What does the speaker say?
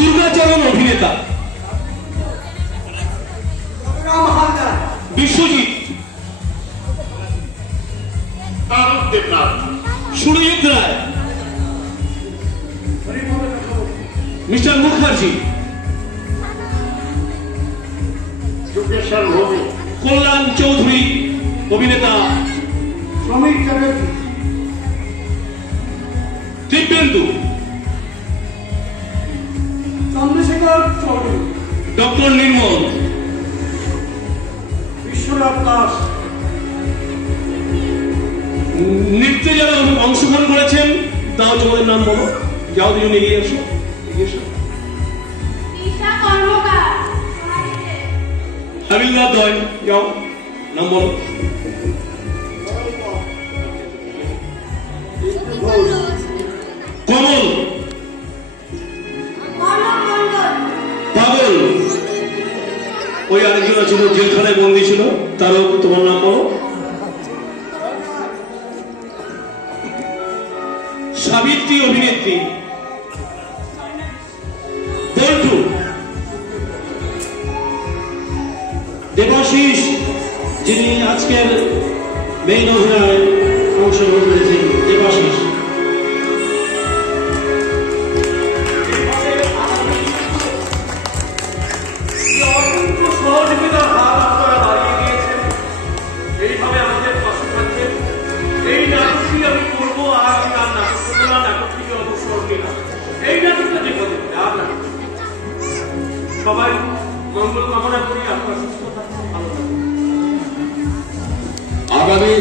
দুর্গাচরণ অভিনেতা। বিশ্বজিৎ। সুরজিৎ রায়। মিস্টার মুখার্জি। কল্যাণ চৌধুরী অভিনেতা। শ্রমিক চ্যাটার্জি। দিব্যেন্দু। চন্দ্রশেখর চৌধুরী। ডক্টর নির্মল। বিশ্বনাথ দাস। নৃত্যে যারা অংশগ্রহণ করেছেন তাও তোমাদের নাম বলো। যাও দুজন এগিয়ে এসো, এগিয়ে এসো। হাবিলদার দয়, যাও নাম বলো। কমল। পাগল। ওই আরেকজন ছিল জেলখানায় বন্দী ছিল, তারও তোমার নাম বলো। সাবিত্রী অভিনেত্রী। বল্টু। দেবাশিস, যিনি আজকের মেইন অভিনয়ে অংশগ্রহণ করেছেন, দেবাশিস। সহযোগিতার হাত আপনারা বাড়িয়ে দিয়েছেন, এইভাবে আমাদের পাশে থাকছেন। এই নাটকটি আমি করবো আর আমি তার নাটক করবো না, নাটক থেকে অবসর নিলাম। এই নাটকটা যে পদে আর নাটক। সবাই মঙ্গল কামনা করি, আপনার সুস্থ থাকুন, ভালো থাকুন। আগামী